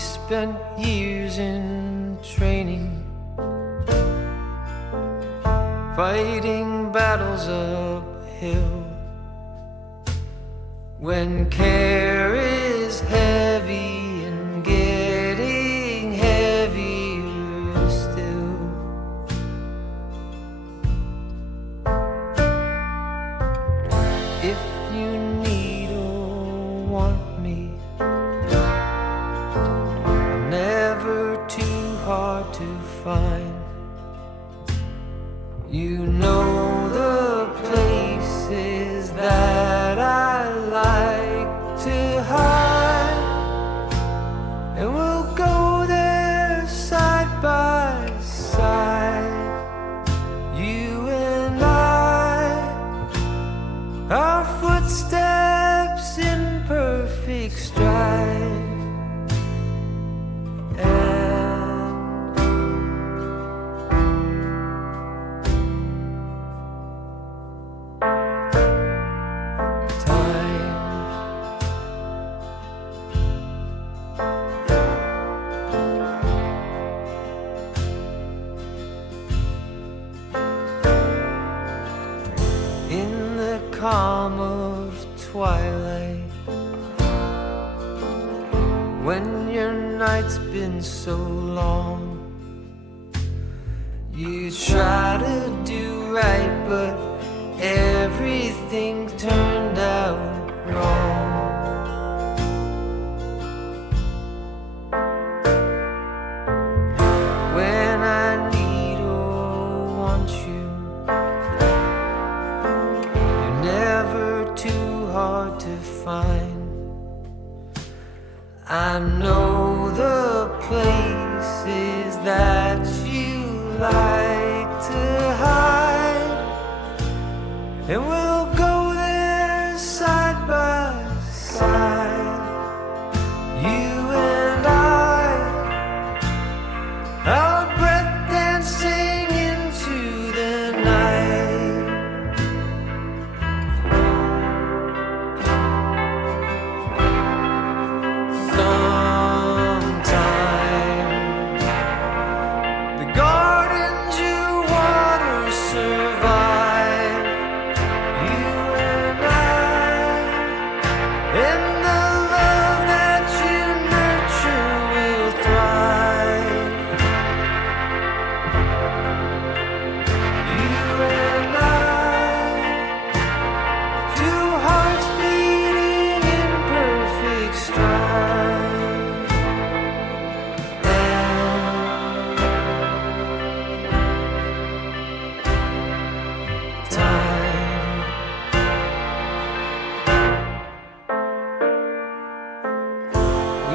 spent years in training, fighting battles uphill. When care is heavy and getting heavier still. If you need or want me, I'm never too hard to find. You know the places that I like to hide, and we'll go there side by side, you and I, our footsteps in perfect stride. Calm of twilight, when your night's been so long, you try to do right, but everything turned out wrong. When I need or want you, too hard to find. I know the places that you like to hide, and we'll go there side by side, you and I, our breath dancing into the night.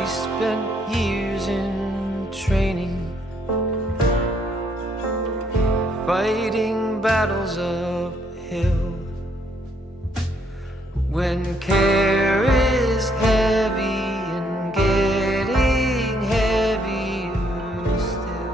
Spent years in training, fighting battles uphill. When care is heavy and getting heavier still.